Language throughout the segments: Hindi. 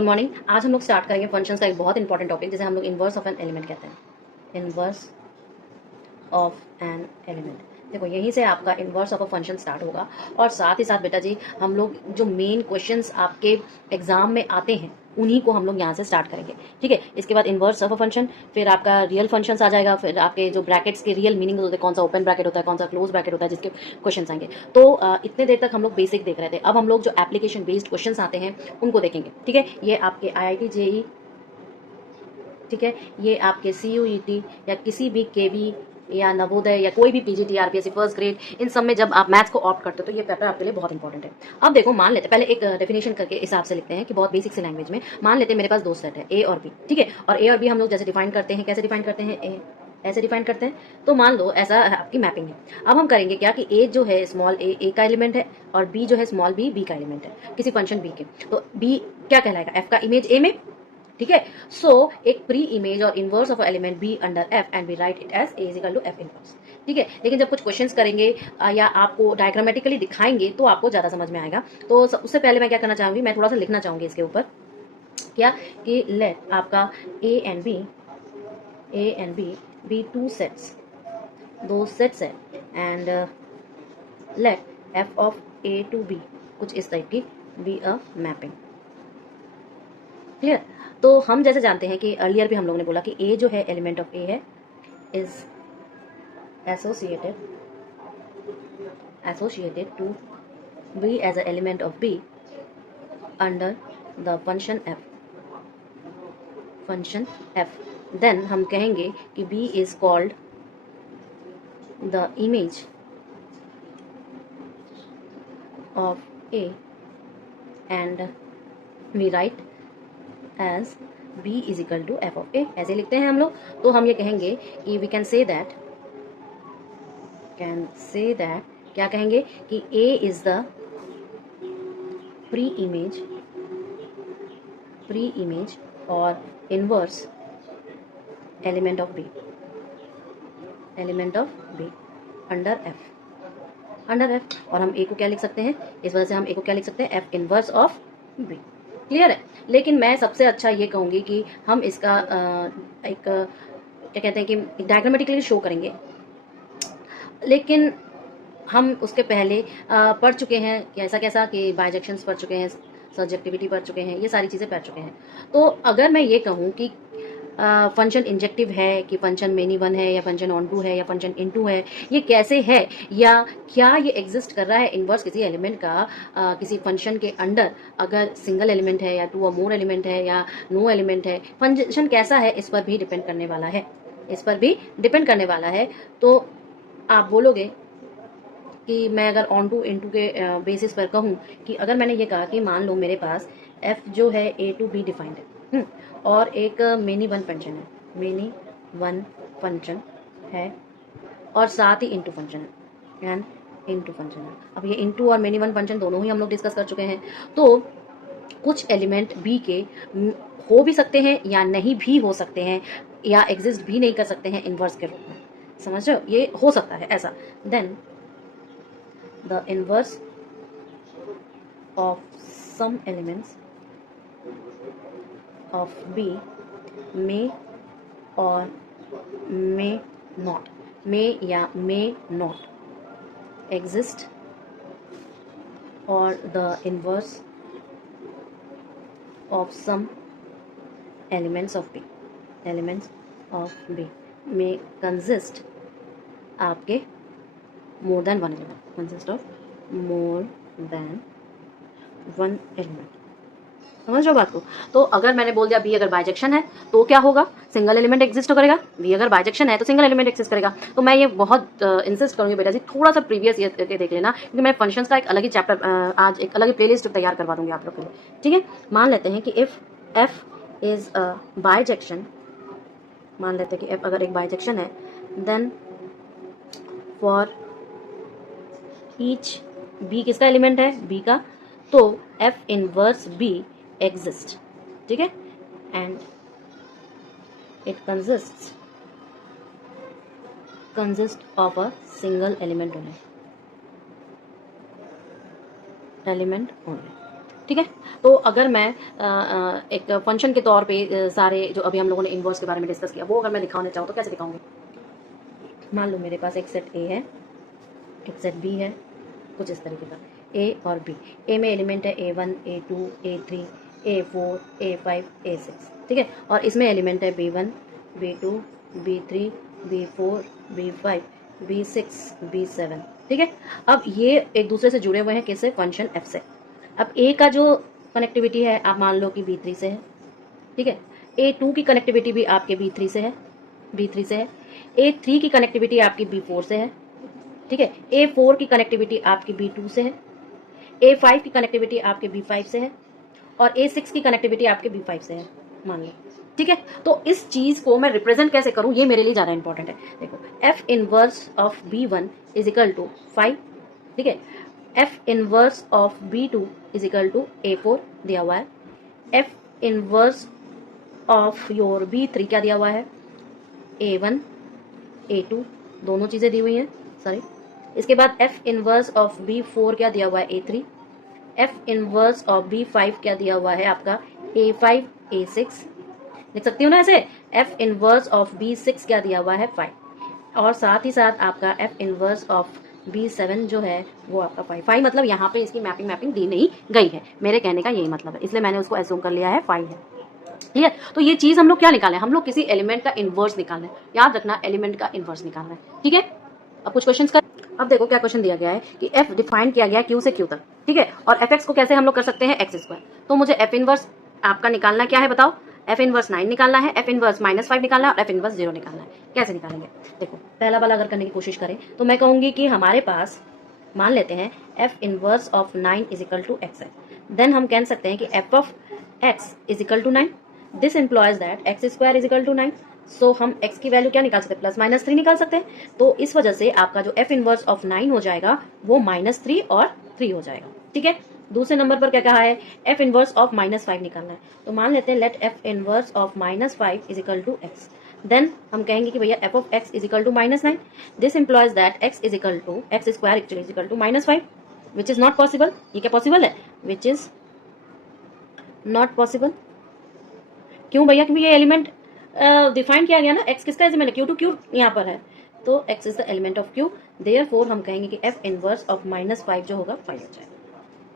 Good morning. आज हम लोग स्टार्ट करेंगे फंक्शंस का एक बहुत इंपॉर्टेंट टॉपिक जिसे हम लोग इनवर्स ऑफ एन एलिमेंट कहते हैं। इनवर्स ऑफ एन एलिमेंट, देखो यहीं से आपका inverse of a function start होगा। और साथ ही साथ बेटा जी हम लोग जो मेन क्वेश्चंस आपके एग्जाम में आते हैं उन्हीं को हम लोग यहाँ से स्टार्ट करेंगे। ठीक है, इसके बाद इनवर्स ऑफ अ फंक्शन, फिर आपका रियल फंक्शंस आ जाएगा, फिर आपके जो ब्रैकेट्स के रियल मीनिंग होते हैं, कौन सा ओपन ब्रैकेट होता है, कौन सा क्लोज ब्रैकेट होता है, जिसके क्वेश्चन आएंगे। तो इतने देर तक हम लोग बेसिक देख रहे थे। अब हम लोग जो एप्लीकेशन बेस्ड क्वेश्चन आते हैं उनको देखेंगे। ठीक है, ये आपके IIT JEE, ठीक है, ये आपके CUET या किसी भी KV या नवोदय या कोई भी PGT RPSC फर्स्ट ग्रेड, इन सब में जब आप मैथ्स को ऑप्ट करते हो तो ये पेपर आपके लिए बहुत इंपॉर्टेंट है। अब देखो, मान लेते पहले एक डेफिनेशन करके हिसाब से लिखते हैं कि बहुत बेसिक से लैंग्वेज में मान लेते हैं मेरे पास दो सेट है A और B। ठीक है, और A और B हम लोग जैसे डिफाइन करते हैं, कैसे डिफाइन करते हैं, ऐसे डिफाइन करते हैं। तो मान लो ऐसा आपकी मैपिंग है। अब हम करेंगे क्या कि A जो है स्मॉल a का एलिमेंट है और B जो है स्मॉल b का एलिमेंट है किसी फंक्शन B के। तो B क्या कहलाएगा, F का इमेज A में। ठीक है, सो एक प्री इमेज और inverse of element B under F and we write it as A is equal to F inverse. ठीक है, लेकिन जब कुछ क्वेश्चंस करेंगे या आपको डायग्रामेटिकली दिखाएंगे तो आपको ज्यादा समझ में आएगा। तो उससे पहले मैं क्या करना चाहूंगी, मैं थोड़ा सा लिखना चाहूंगी इसके ऊपर क्या कि लेट आपका A and B two sets, दो सेट्स है, and let F of A to B कुछ इस टाइप की बी अ मैपिंग। क्लियर। तो हम जैसे जानते हैं कि अर्लियर भी हम लोगों ने बोला कि A जो है एलिमेंट ऑफ A है is associated to B as a element of B under the function F। Then हम कहेंगे कि B is called the image of A and we write as B is equal to F of A। ऐसे लिखते हैं हम लोग। तो हम ये कहेंगे कि वी कैन से दैट क्या कहेंगे कि A is the pre image और inverse element of B under F। और हम A को क्या लिख सकते हैं, इस वजह से हम A को क्या लिख सकते हैं, F inverse of B। Clear है। लेकिन मैं सबसे अच्छा ये कहूँगी कि हम इसका एक क्या कहते हैं कि डायग्रामेटिकली शो करेंगे। लेकिन हम उसके पहले पढ़ चुके हैं कैसा कैसा कि बाइजेक्शंस पढ़ चुके हैं, सब्जेक्टिविटी पढ़ चुके हैं, ये सारी चीज़ें पढ़ चुके हैं। तो अगर मैं ये कहूँ कि फंक्शन इंजेक्टिव है कि फंक्शन मेनी वन है या फंक्शन ऑन टू है या फंक्शन इन टू है, ये कैसे है या क्या ये एग्जिस्ट कर रहा है इनवर्स किसी एलिमेंट का किसी फंक्शन के अंडर, अगर सिंगल एलिमेंट है या टू और मोर एलिमेंट है या नो एलिमेंट है, फंक्शन कैसा है, इस पर भी डिपेंड करने वाला है। तो आप बोलोगे कि मैं अगर ऑन टू इन टू के बेसिस पर कहूँ कि अगर मैंने ये कहा कि मान लो मेरे पास F जो है A टू B डिफाइंड है और एक मेनी वन फंक्शन है और साथ ही इनटू फंक्शन है एंड इनटू फंक्शन है। अब ये इनटू और मेनी वन फंक्शन दोनों ही हम लोग डिस्कस कर चुके हैं। तो कुछ एलिमेंट B के हो भी सकते हैं या नहीं भी हो सकते हैं या एग्जिस्ट भी नहीं कर सकते हैं इनवर्स के रूप में, समझ रहे हो, ये हो सकता है ऐसा। Then the inverse of some elements of B may or may not exist, or the inverse of some elements of B may consist आपके more than one element, consist of more than one element। समझ रहे हो बात को। तो अगर मैंने बोल दिया B अगर बाइजेक्शन है तो क्या होगा, सिंगल एलिमेंट एग्जिस्ट करेगा। B अगर बाइजेक्शन है तो सिंगल एलिमेंट एग्जिस्ट करेगा। तो मैं ये बहुत इंसिस्ट करूंगी बेटा जी, थोड़ा सा प्रीवियस ईयर करके देख लेना, क्योंकि मैं फंक्शंस का एक अलग ही चैप्टर आज एक अलग ही प्लेलिस्ट तैयार करवा दूंगी आप लोग के लिए। ठीक है, मान लेते हैं कि if F is a bijection, मान लेते हैं कि F अगर एक बाइजेक्शन है, देन फॉर ईच B किसका एलिमेंट है, B का, तो F इनवर्स B एग्जिस्ट। ठीक है, and it consist of a single element only. ठीक है। तो अगर मैं एक फंक्शन के तौर पे सारे जो अभी हम लोगों ने इन्वर्स के बारे में डिस्कस किया वो अगर मैं दिखाना चाहूँ तो कैसे दिखाऊंगी? मान लो मेरे पास एक सेट ए है, एक सेट बी है, कुछ इस तरीके का ए और बी। ए में एलिमेंट है A1, A2, A3, A4, A5, A6, ठीक है। और इसमें एलिमेंट है B1, B2, B3, B4, B5, B6, B7, ठीक है। अब ये एक दूसरे से जुड़े हुए हैं किससे? फंक्शन f से। अब ए का जो कनेक्टिविटी है आप मान लो कि B3 से है, ठीक है। A2 की कनेक्टिविटी भी आपके B3 से है, B3 से है। A3 की कनेक्टिविटी आपकी B4 से है, ठीक है। A4 की कनेक्टिविटी आपकी B2 से है। A5 की कनेक्टिविटी आपके B5 से है और A6 की कनेक्टिविटी आपके B5 से है, मान लो, ठीक है। तो इस चीज को मैं रिप्रेजेंट कैसे करूं ये मेरे लिए ज्यादा इंपॉर्टेंट है। देखो F inverse of B1 is equal to 5, ठीक है। F inverse of B2 is equal to A4 दिया हुआ है। F inverse of your B3 क्या दिया हुआ है? A1, A2, दोनों चीजें दी हुई हैं, सॉरी। इसके बाद F इनवर्स ऑफ B4 क्या दिया हुआ है? A3। F inverse of B5 क्या दिया हुआ है आपका? A5, A6, लिख सकती हूँ ना ऐसे। F इनवर्स ऑफ B6 क्या दिया हुआ है? 5। और साथ ही साथ आपका F इनवर्स ऑफ B7 जो है वो आपका 5 मतलब यहाँ पे इसकी मैपिंग दी नहीं गई है, मेरे कहने का यही मतलब है, इसलिए मैंने उसको एज्यूम कर लिया है 5 है, ठीक है। तो ये चीज हम लोग क्या निकालें? हम लोग किसी एलिमेंट का इन्वर्स निकालना है, याद रखना एलिमेंट का इन्वर्स निकालना है, ठीक है। अब कुछ क्वेश्चंस कर, अब देखो क्या क्वेश्चन दिया गया है कि f डिफाइन किया गया है q से q तक, ठीक है। और fx को कैसे हम लोग कर सकते हैं? x²। तो मुझे f इनवर्स आपका निकालना क्या है बताओ? f इनवर्स 9 निकालना है, f इनवर्स -5 निकालना है और f इनवर्स 0 निकालना है। कैसे निकालेंगे? देखो पहला वाला अगर करने की कोशिश करें तो मैं कहूंगी कि हमारे पास मान लेते हैं f inverse of 9 is equal to x है। देन हम कह सकते हैं कि f of x is equal to 9। This implies that x² is equal to 9। So हम x की वैल्यू क्या निकाल सकते हैं? +-3 निकाल सकते हैं। तो इस वजह से आपका जो f इनवर्स ऑफ 9 हो जाएगा वो -3 और 3 हो जाएगा, ठीक है। दूसरे नंबर पर क्या कहा है? f इनवर्स ऑफ -5 निकालना है। तो मान लेते हैं let f inverse of -5 is equal to x। Then हम कहेंगे कि भैया f of x is equal to -9। This implies that x is equal to x² actually is equal to -5, which is not possible. ये क्या पॉसिबल है? Which is not possible. क्यों भैया? क्योंकि ये एलिमेंट डिफाइन किया गया ना, x किसका एलिमेंट है? q टू q यहाँ पर है, तो x is the element of q। Therefore हम कहेंगे कि f इनवर्स ऑफ -5 जो होगा 5 हो जाएगा,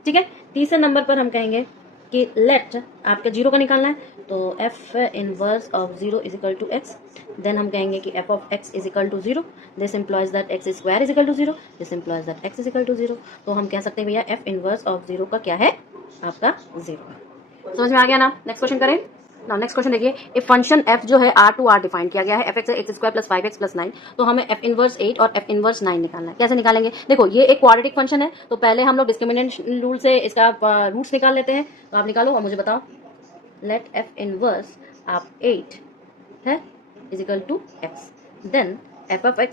ठीक है। तीसरे नंबर पर हम कहेंगे कि लेट आपका 0 का निकालना है, तो f inverse of 0 is equal to x। Then हम कहेंगे कि f of x is equal to 0। This implies that x² is equal to 0। This implies that x is equal to 0। तो हम कह सकते हैं भैया f इनवर्स ऑफ 0 का क्या है? आपका 0 है। समझ में आ गया ना? नेक्स्ट क्वेश्चन करें ना। नेक्स्ट क्वेश्चन देखिए, एक फंक्शन f जो है R टू R डिफाइन किया गया है, f(x) है x² + 5x + 9। तो हमें f इनवर्स 8 और f इनवर्स 9 निकालना है। कैसे निकालेंगे? देखो ये एक क्वाड्रेटिक फंक्शन है, तो पहले हम लोग डिस्क्रिमिनेंट रूल से इसका रूट्स निकाल लेते हैं। तो आप निकालो और मुझे बताओ। लेट f इनवर्स आप 8 है is equal to x। Then f of x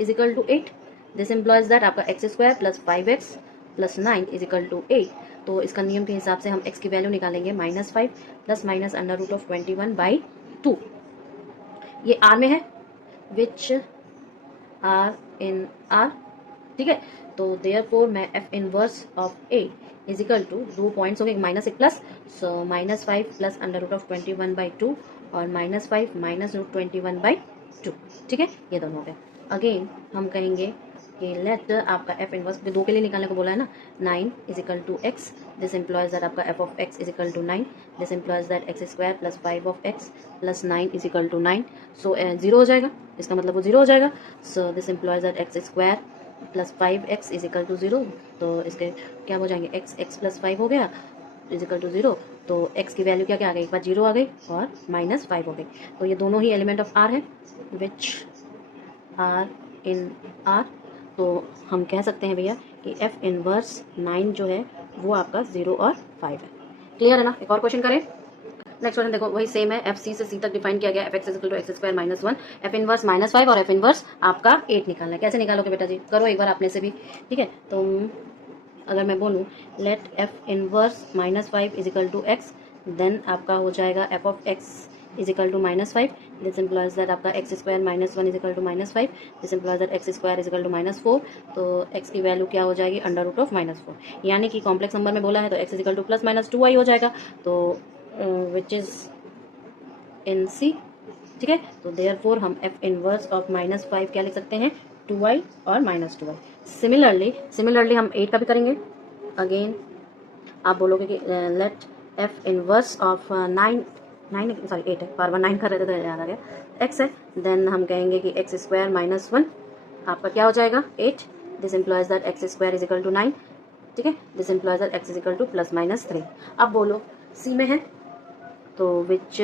is equal to 8। This implies that आपका x² + 5x + 9 is equal to 8। तो इसका नियम के हिसाब से हम x की वैल्यू निकालेंगे -5 ± √21/2। ये R में है, विच आर इन R, ठीक है। तो देयरफॉर मैं f inverse of a is equal to 2 points हो गए, माइनस एक प्लस, सो -5 + √21/2 और -5 - √21/2, ठीक है। ये दोनों हो गए। अगेन हम कहेंगे कि लेट आपका f इनवर्स 2 के लिए निकालने को बोला है ना, 9 is equal to x। This implies that आपका f of x is equal to 9। This implies that x² + 5 of x + 9 is equal to 9। So 0 हो जाएगा, इसका मतलब वो 0 हो जाएगा। So this implies that x² + 5x is equal to 0। तो इसके क्या हो जाएंगे? x + 5 हो गया इज इक्वल टू 0। तो x की वैल्यू क्या आ गई? एक बार 0 आ गई और -5 हो गई। तो ये दोनों ही एलिमेंट ऑफ R है, विच आर इन R। तो हम कह सकते हैं भैया कि f इनवर्स 9 जो है वो आपका 0 और 5 है। क्लियर है ना? एक और क्वेश्चन करें। नेक्स्ट क्वेश्चन देखो वही सेम है, f c से c तक डिफाइन किया गया, f(x) = x² - 1। f इनवर्स -5 और f इनवर्स आपका 8 निकालना है। कैसे निकालोगे बेटा जी? करो एक बार अपने से भी, ठीक है। तो अगर मैं बोलूँ let f inverse -5 is equal to x, then आपका हो जाएगा f of x is equal to -5, this implies that आपका X square -1 is equal to -5, this implies that X square is equal to -4, तो एक्स की वैल्यू क्या हो जाएगी √(-4), यानी कि कॉम्प्लेक्स नंबर में बोला है तो x is equal to +-2y हो जाएगा, तो विच इज इन सी। ठीक है, तो देयरफॉर हम एफ इनवर्स ऑफ -5 क्या लिख सकते हैं, 2y और -2y। सिमिलरली हम 8 का भी करेंगे। अगेन आप बोलोगे कि लेट एफ इनवर्स ऑफ 8 है, बार बार 9 कर रहे थे तो याद आ गया, x है, देन हम कहेंगे कि एक्स स्क्वायर -1 आपका क्या हो जाएगा 8, this implies that X square is equal to 9। ठीक है, this implies that X is equal to +-3। अब बोलो सी में है तो विच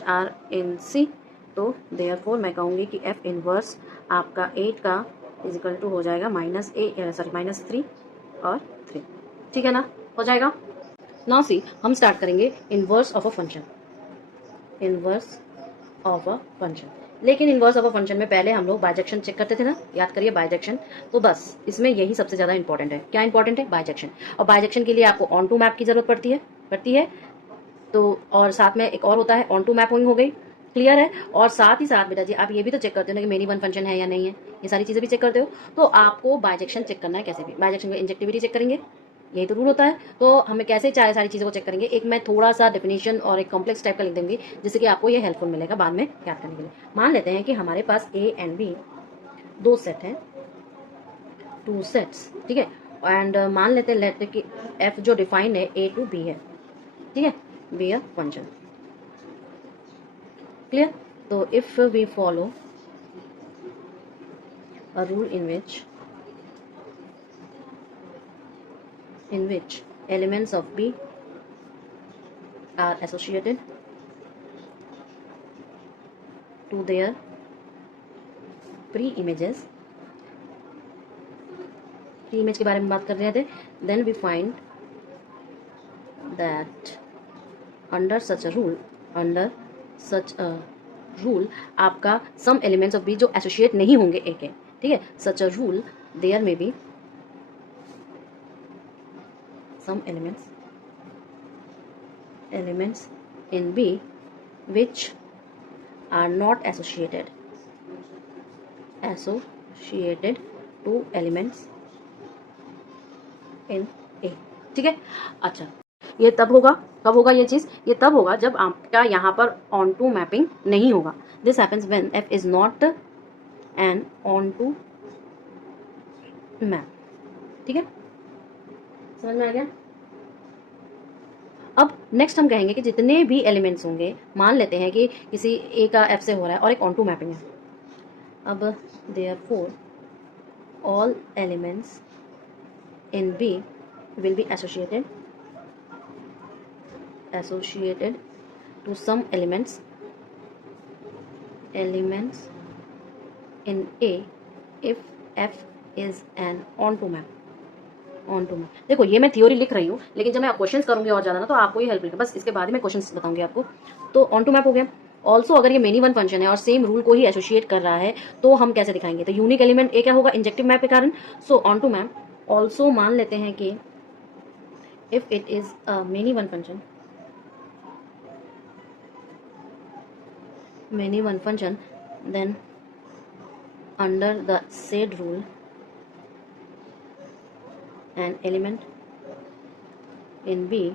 आर इन सी, तो देयरफॉर मैं कहूँगी कि एफ इनवर्स आपका 8 का इज इक्वल टू हो जाएगा -3 और 3। ठीक है ना, हो जाएगा। नाउ सी हम स्टार्ट करेंगे inverse of a function, inverse of a function. लेकिन इनवर्स ऑफ अ फंक्शन में पहले हम लोग बाइजेक्शन चेक करते थे ना, याद करिए बाइजेक्शन। तो बस इसमें यही सबसे ज़्यादा इंपॉर्टेंट है। क्या इंपॉर्टेंट है, बाइजेक्शन। और बाइजेक्शन के लिए आपको ऑन टू मैप की जरूरत पड़ती है। तो और साथ में एक और होता है ऑन टू मैपिंग, हो गई, क्लियर है। और साथ ही साथ बेटा जी आप ये भी तो चेक करते हो ना कि मेनी वन फंक्शन है या नहीं है, ये सारी चीज़ें भी चेक करते हो। तो आपको बाइजेक्शन चेक करना है, कैसे भी बाइजेक्शन का इंजेक्टिविटी चेक करेंगे, यही तो रूल होता है। तो हमें कैसे चाहे सारी चीज़ों को चेक करेंगे, एक मैं थोड़ा सा डेफिनेशन और एक कॉम्प्लेक्स टाइप का लिख दूंगी जिससे कि आपको ये हेल्पफुल मिलेगा बाद में याद करने के लिए। मान लेते हैं कि हमारे पास ए एंड बी दो सेट हैं, 2 सेट्स, ठीक है। एंड मान लेते हैं लेट कि एफ जो डिफाइन है ए टू बी है, ठीक है, बी अ फंक्शन, क्लियर। तो if we follow a rule in which elements of B are associated to their pre-images, pre-image के बारे में बात कर रहे थे, then we find that under such a rule आपका some elements of B जो associate नहीं होंगे A के, ठीक है, such a rule there may be some elements in B which are not associated to elements in A, ठीक है। अच्छा, ये तब होगा, कब होगा ये चीज़, ये तब होगा जब आपका यहाँ पर ऑन टू मैपिंग नहीं होगा। This happens when F is not an onto map, ठीक है, समझ में आ गया। अब नेक्स्ट हम कहेंगे कि जितने भी एलिमेंट्स होंगे, मान लेते हैं कि किसी ए का एफ से हो रहा है और एक ऑन टू मैपिंग है। अब therefore all elements in B will be associated to some elements in A if F is an onto map। देखो ये मैं थ्योरी लिख रही हूँ, लेकिन जब मैं क्वेश्चंस करूंगी और ज़्यादा ना तो आपको ये हेल्प मिलेगा, बस इसके बाद ही मैं क्वेश्चंस बताऊंगी आपको। तो ऑन टू मैप हो गया। ऑल्सो अगर ये मेनी वन फंक्शन है और सेम रूल को ही एसोसिएट कर रहा है तो हम कैसे दिखाएंगे, तो यूनिक एलिमेंट ए क्या होगा, इंजेक्टिव मैप के कारण। So onto map also मान लेते हैं कि if it is a many one function, then under the said rule an element in B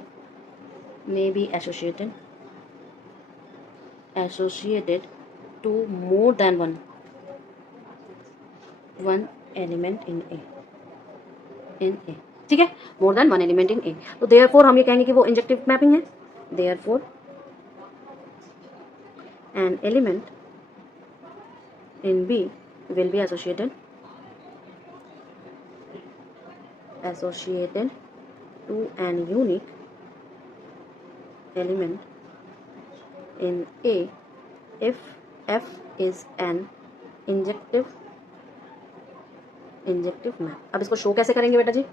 may be associated to more than one element in A, ठीक है, more than one element in A। तो therefore हम ये कहेंगे कि वो इंजेक्टिव मैपिंग है। therefore an element in B will be associated to an unique element in A if F is an injective map. अब इसको शो कैसे करेंगे बेटा जी,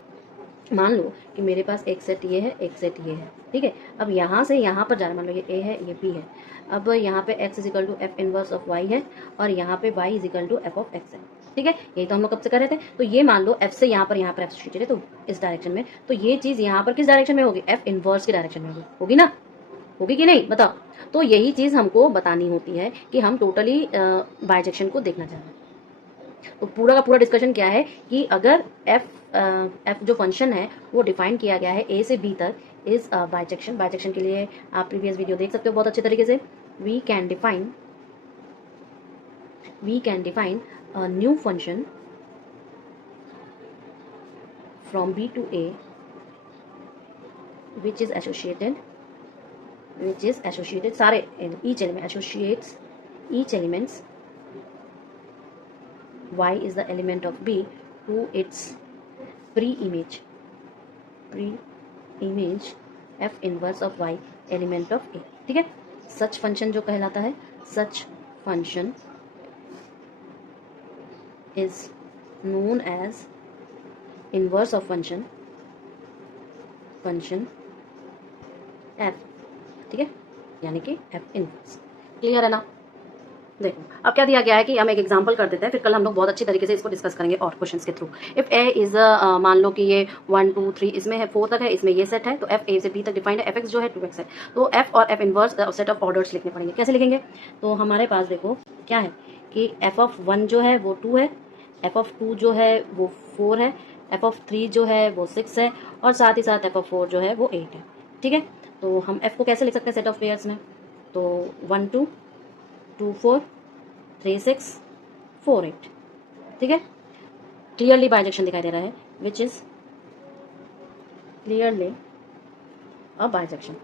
मान लो कि मेरे पास एक सेट ये है, एक सेट ये है, ठीक है। अब यहाँ से यहाँ पर जाना, मान लो ये ए है, ये बी है। अब यहाँ पे x is equal to F inverse of y है और यहाँ पे y is equal to F of x है, ठीक है। यही तो हम लोग कब से कर रहे थे। तो ये मान लो f से यहाँ पर एसोसिएटेड है तो इस डायरेक्शन में, तो ये चीज़ यहाँ पर किस डायरेक्शन में होगी, f इनवर्स की डायरेक्शन में होगी ना। होगी कि नहीं, बताओ। तो यही चीज़ हमको बतानी होती है कि हम टोटली बाइजेक्शन को देखना चाह रहे हैं। तो पूरा का पूरा डिस्कशन क्या है कि अगर एफ जो फंक्शन है वो डिफाइन किया गया है ए से बी तक इज बाइजेक्शन। बाइजेक्शन के लिए आप प्रीवियस वीडियो देख सकते हो बहुत अच्छे तरीके से। We can define a new function from B to A which is associated सारे each element associates each elements y is the element of b to its pre-image f inverse of y element of a। ठीक है, सच फंक्शन जो कहलाता है, सच function is known as inverse of function f। ठीक है, यानी कि f इनवर्स। क्लियर है ना? देखो अब क्या दिया गया है कि हम एक एग्जांपल कर देते हैं, फिर कल हम लोग बहुत अच्छी तरीके से इसको डिस्कस करेंगे और क्वेश्चंस के थ्रू। इफ ए इज मान लो कि ये 1 2 3 इसमें है, 4 तक है, इसमें ये सेट है, तो एफ ए से बी तक डिफाइंड है, एफ एक्स जो है 2x है, तो एफ और F inverse set of orders लिखने पड़ेंगे। कैसे लिखेंगे? तो हमारे पास देखो क्या है कि एफ ऑफ 1 जो है वो 2 है, एफ ऑफ 2 जो है वो 4 है, एफ ऑफ 3 जो है वो 6 है, और साथ ही साथ एफ ऑफ 4 जो है वो 8 है। ठीक है, तो हम एफ को कैसे लिख सकते हैं सेट ऑफ पेयर्स में? तो 1 2 2 4 3 6 4 8। ठीक है, क्लियरली बाइजेक्शन दिखाई दे रहा है, which is clearly a bijection.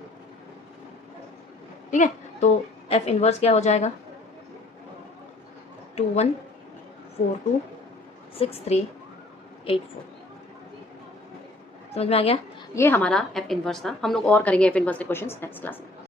ठीक है, तो एफ इनवर्स क्या हो जाएगा? 2 1 4 2 6 3 8 4। समझ में आ गया? ये हमारा एफ इनवर्स था। हम लोग और करेंगे एफ इनवर्स के क्वेश्चंस नेक्स्ट क्लास में।